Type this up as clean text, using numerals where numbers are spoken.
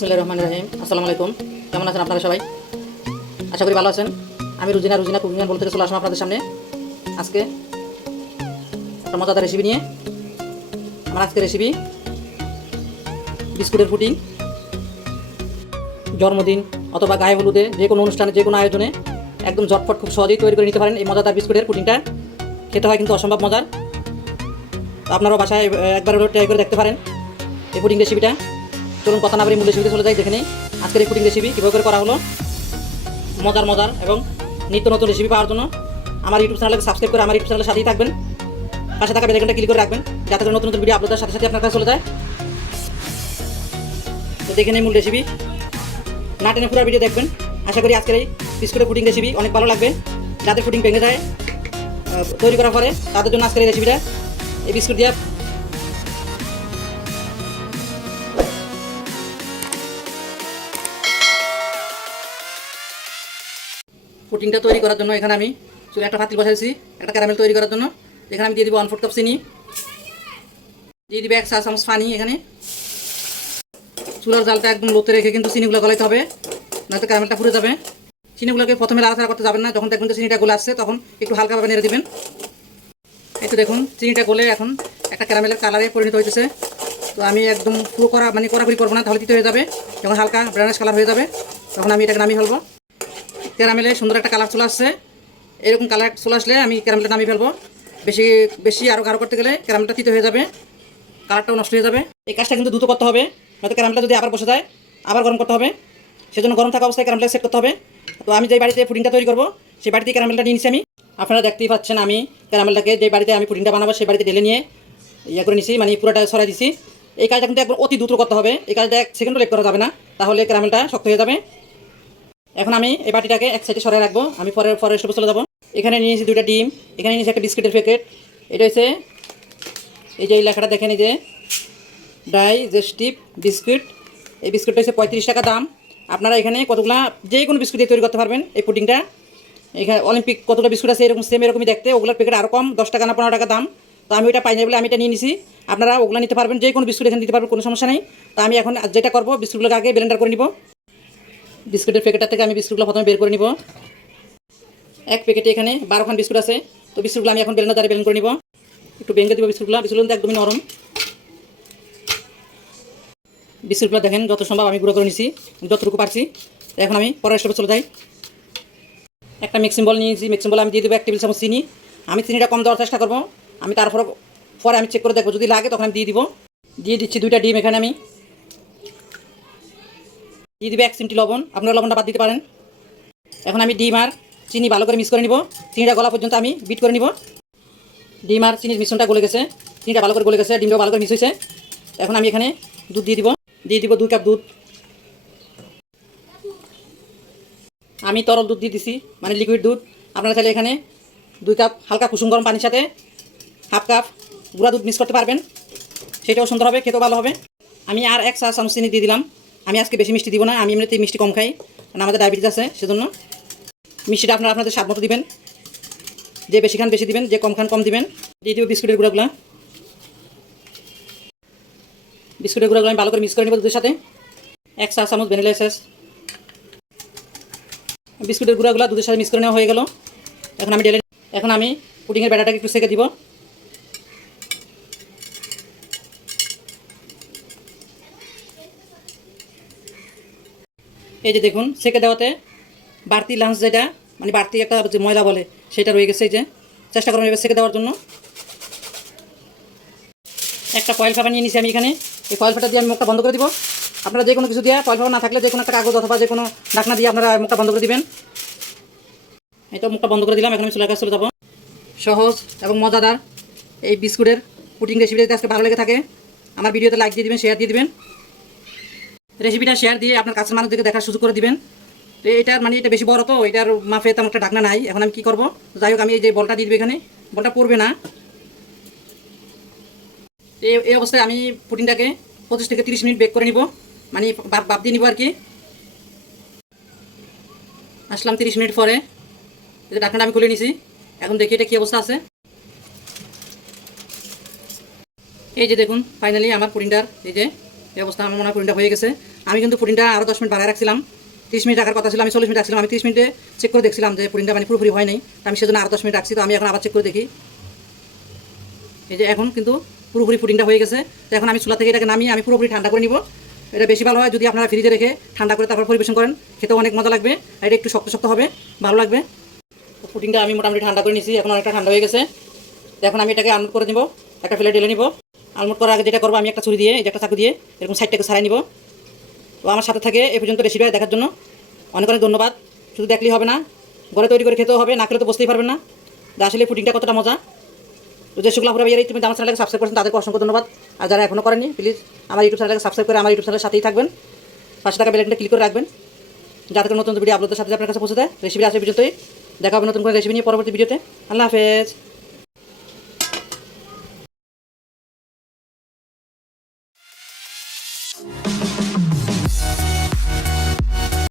বিসমিল্লাহির রহমানির রহিম। আসসালামু আলাইকুম। কেমন আছেন আপনারা সবাই? আশা করি ভালো আছেন। আমি রুজিনা কুকিং বল থেকে চলে আসলাম আপনাদের সামনে আজকে একটা মজাদার রেসিপি নিয়ে। আমার আজকের রেসিপি বিস্কুটের পুডিং। জন্মদিন অথবা গায়ে হলুদে যে কোনো অনুষ্ঠানে যে কোনো আয়োজনে একদম ঝটফট খুব সহজেই তৈরি করে নিতে পারেন এই মজাদার বিস্কুটের পুডিংটা। খেতে হয় কিন্তু অসম্ভব মজার। তো আপনারাও বাসায় একবার ট্রাই করে দেখতে পারেন এই পুডিং রেসিপিটা। চলুন কথা না বলে মূল রেসিপিতে চলে যাই, দেখে নিই আজকের এই পুডিং রেসিপি কীভাবে করে করা হলো। মজার এবং নিত্য নতুন রেসিপি পাওয়ার জন্য আমার ইউটিউব চ্যানেলকে সাবস্ক্রাইব করে আমার ইউটিউব চ্যানেলের সাথেই থাকবেন। পাশে থাকা বেল আইকনটা ক্লিক করে রাখবেন যাতে করে নতুন নতুন ভিডিও আপলোডের সাথে সাথে আপনার কাছে চলে যায়। তো দেখে নিই মূল রেসিপি, না টেনে পুরো ভিডিও দেখবেন। আশা করি আজকের এই বিস্কুটের পুডিং রেসিপি অনেক ভালো লাগবে। যাদের পুডিং ভেঙে যায় তৈরি করার পরে তাদের জন্য আজকের এই রেসিপিটা। এই বিস্কুট দিয়ে পুডিংটা তৈরি করার জন্য এখানে আমি চুলে একটা পাতিল বসাইছি একটা ক্যারামেল তৈরি করার জন্য। এখানে আমি দিয়ে দিব 1/4 কাপ চিনি, দিয়ে দিব 1 চা চামচ পানি। এখানে চুলার জালটা একদম লোতে রেখে কিন্তু চিনিগুলো গলাইতে হবে, নয়তো ক্যারামেলটা পুড়ে যাবে। চিনিগুলোকে প্রথমে লাড়াচাড়া করতে যাবেন না, যখন দেখবেন যে চিনিটা গলে আসছে তখন একটু হালকাভাবে নেড়ে দিবেন। একটু দেখুন চিনিটা গলে এখন একটা ক্যারামেলের কালারে পরিণত হয়েছে। তো আমি একদম পুরো কড়াকড়ি করবো না, তাহলে দিতে হয়ে যাবে। যখন হালকা ব্রাউনিশ কালার হয়ে যাবে তখন আমি এটাকে নামিয়ে ফেলবো। ক্যারামেলে সুন্দর একটা কালার চলে আসছে। এরকম কালার চলে আসলে আমি ক্যারামেলটা নামিয়ে ফেলবো। বেশি বেশি আরও গাঢ় করতে গেলে ক্যারামেলটা তিতে হয়ে যাবে, কালারটাও নষ্ট হয়ে যাবে। এই কাজটা কিন্তু দ্রুত করতে হবে, নয়তো ক্যারামেলটা যদি আবার বসে যায় আবার গরম করতে হবে। সেজন্য গরম থাকা অবস্থায় ক্যারামেলটা সেট করতে হবে। তো আমি যে বাড়িতে পুডিংটা তৈরি করবো সেই বাড়িতে ক্যারামেলটা নিয়ে নিচ্ছি আমি। আপনারা দেখতেই পাচ্ছেন আমি ক্যারামেলটাকে যে বাড়িতে আমি পুডিংটা বানাবো সেই বাড়িতে ঢেলে নিয়ে করে নিছি, মানে পুরোটা ছড়াই দিছি। এই কাজটা কিন্তু একবার অতি দ্রুত করতে হবে, এই কাজটা 1 সেকেন্ডও লেট করা যাবে না, তাহলে ক্যারামেলটা শক্ত হয়ে যাবে। এখন আমি এই বাটিটাকে এক সাইডে সরাই রাখবো, আমি পরের স্টেপে চলে যাবো। এখানে নিয়েছি 2টা ডিম, এখানে নিয়েছি একটা বিস্কুটের প্যাকেট। এটা হচ্ছে এই যে এই লেখাটা দেখেন, এই যে ডাইজেস্টিভ বিস্কুট। এই বিস্কুটটা হচ্ছে 35 টাকা দাম। আপনারা এখানে কতগুলা যে কোনো বিস্কুট দিয়ে তৈরি করতে পারবেন এই পুডিংটা। এখানে অলিম্পিক কতগুলো বিস্কুট আছে এরকম সেম এরকমই দেখতে, ওগুলোর প্যাকেট আরও কম, 10 টাকা না 15 টাকা দাম। তো আমি ওইটা পাই না বলে আমি এটা নিয়ে নিছি। আপনারা ওগুলো নিতে পারবেন, যে কোনো বিস্কুট এখানে নিতে পারবেন, কোনো সমস্যা নেই। তো আমি এখন যেটা করবো বিস্কুটগুলোকে আগে ব্লেন্ডার করে নিব। বিস্কুটের প্যাকেটটা থেকে আমি বিস্কুটগুলো প্রথমে বের করে নিব। এক প্যাকেটে এখানে 12খান বিস্কুট আছে। তো বিস্কুটগুলো আমি এখন ব্লেন্ডার দ্বারা ব্লেন্ড করে নিব। একটু ভেঙে দিব বিস্কুটগুলো একদমই নরম। বিস্কুটগুলো দেখেন যত সম্ভব আমি গুঁড়ো করে নিছি, যতটুকু পারছি। এখন আমি পরের স্টেপে চলে যাই। একটা মিক্সিং বল নিয়েছি, মিক্সিং বলে আমি দিয়ে দেবো 1 টেবিল চামচ চিনি। আমি চিনিটা কম দেওয়ার চেষ্টা করবো। আমি পরে আমি চেক করে দেখবো, যদি লাগে তখন আমি দিয়ে দিব। দিয়ে দিচ্ছি 2টা ডিম। এখানে আমি দিয়ে দিবে 1 চিমটি লবণ, আপনারা লবণটা বাদ দিতে পারেন। এখন আমি ডিম আর চিনি ভালো করে মিক্স করে নিব। চিনিটা গলা পর্যন্ত আমি বিট করে নিব। ডিম আর চিনির মিশ্রণটা গলে গেছে, চিনিটা ভালো করে গলে গেছে, ডিমটাও ভালো করে মিক্স হয়েছে। এখন আমি এখানে দুধ দিয়ে দিব 2 কাপ দুধ। আমি তরল দুধ দিয়ে দিছি, মানে লিকুইড দুধ। আপনারা চাইলে এখানে 2 কাপ হালকা কুসুম গরম পানির সাথে 1/2 কাপ গুঁড়া দুধ মিক্স করতে পারবেন, সেটাও সুন্দর হবে, খেতেও ভালো হবে। আমি আর 1 চা চামচ চিনি দিয়ে দিলাম। আমি আজকে বেশি মিষ্টি দিব না, আমি এমনিতেই মিষ্টি কম খাই, কারণ আমাদের ডায়াবেটিস আছে, সেজন্য মিষ্টিটা আপনারা আপনাদের স্বাদ মতো দিবেন। যে বেশি খান বেশি দিবেন, যে কম খান কম দিবেন। দিয়ে দিব বিস্কুটের গুঁড়াগুলো আমি ভালো করে মিক্স করে নেব দুধের সাথে। 1 চা চামচ ভ্যানিলা এসেন্স। বিস্কুটের গুঁড়াগুলো দুধের সাথে মিক্স করে নেওয়া হয়ে গেল। এখন আমি পুডিংয়ের ব্যাটারটাকে একটু সেঁকে দিব। এই যে দেখুন সেঁকে দেওয়াতে বাড়তি লাঞ্চ যেটা, মানে বাড়তি একটা যে ময়লা বলে সেটা রয়ে গেছে। এই যে চেষ্টা করুন এবার সেঁকে দেওয়ার জন্য। একটা ফয়েল পেপার নিয়ে নিছি আমি এখানে। এই ফয়েল পেপার দিয়ে আমি মুখটা বন্ধ করে দিব। আপনারা যে কোনো কিছু দিয়ে, ফয়েল পেপার না থাকলে যে কোনো একটা কাগজ অথবা যে কোনো ঢাকনা দিয়ে আপনারা মুখটা বন্ধ করে দিবেন। এটা মুখটা বন্ধ করে দিলাম। এখন আমি চুলার কাছে চলে যাবো। সহজ এবং মজাদার এই বিস্কুটের পুডিং রেসিপিটা যদি আজকে ভালো লেগে থাকে আমার ভিডিওতে লাইক দিয়ে দিবেন, শেয়ার দিয়ে দিবেন। রেসিপিটা শেয়ার দিয়ে আপনার কাছের মানুষদেরকে দেখার সুযোগ করে দিবেন। তো এটার মানে এটা বেশি বড়, তো এটার মাফে তেমন একটা ঢাকনা নাই। এখন আমি কী করবো, যাই হোক আমি এই যে বলটা দিয়ে দেবো এখানে, বলটা পড়বে না। এই অবস্থায় আমি পুডিংটাকে 25 থেকে 30 মিনিট বেক করে নিব, মানে বাপ দিয়ে নিব আর কি। আসলাম 30 মিনিট পরে, এই যে ঢাকনাটা আমি খুলে নিছি। এখন দেখি এটা কী অবস্থা আছে। এই যে দেখুন ফাইনালি আমার পুডিংটার এই যে এই অবস্থা আমার মনে হয় পুডিংটা হয়ে গেছে। আমি কিন্তু পুডিংটা আরও 10 মিনিট বাড়ায় রাখছিলাম। 30 মিনিট রাখার কথা ছিল, আমি 40 মিনিট রাখছিলাম। আমি 30 মিনিটে চেক করে দেখছিলাম যে পুডিংটা মানে পুরোপুরি হয় নাই। তো আমি সেজন্য আরও 10 মিনিট রাখছি। তো আমি এখন আবার চেক করে দেখি। এই যে এখন কিন্তু পুরোপুরি পুডিংটা হয়ে গেছে। তো এখন আমি চুলা থেকে এটাকে নামিয়ে আমি পুরোপুরি ঠান্ডা করে নিব। এটা বেশি ভালো হয় যদি আপনারা ফ্রিজে রেখে ঠান্ডা করে তারপর পরিবেশন করেন, খেতেও অনেক মজা লাগবে। আর এটা একটু শক্ত শক্ত হবে, ভালো লাগবে। তো পুডিংটা আমি মোটামুটি ঠান্ডা করে নিয়েছি, এখন অনেকটা ঠান্ডা হয়ে গেছে। তো এখন আমি এটাকে আলমোড করে নিব, একটা প্লেটে ঢেলে নিব। আলমোড করার আগে যেটা করবো, আমি একটা ছুরি দিয়ে, এই যে একটা চাকু দিয়ে এরকম সাইডটাকে ছাড়াই নিব। তো আমার সাথে থাকে এই পর্যন্ত রেসিপি দেখার জন্য অনেক অনেক ধন্যবাদ। শুধু দেখলেই হবে না, ঘরে তৈরি করে খেতেও হবে, না খেলে তো বুঝতেই পারবেন না যে আসলে পুডিংটা কতটা মজা। তো যে শুক্লা পুরা ভাইয়ারা তুমি আমার চ্যানেলকে সাবস্ক্রাইব করেছেন তাদেরকে অসংখ্য ধন্যবাদ। আর যারা এখনও করেনি প্লিজ আমার ইউটিউব চ্যানেলকে সাবস্ক্রাইব করে আমার ইউটিউব চ্যানেলের সাথেই থাকবেন, পাশে থাকা বেল আইকনটা ক্লিক করে রাখবেন যাতে করে নতুন ভিডিও আপলোডের সাথে আপনার কাছে পৌঁছে দেয়। রেসিপি আসে পর্যন্তই, দেখা হবে নতুন করে রেসিপি নিয়ে পরবর্তী ভিডিওতে। আল্লাহ হাফেজ।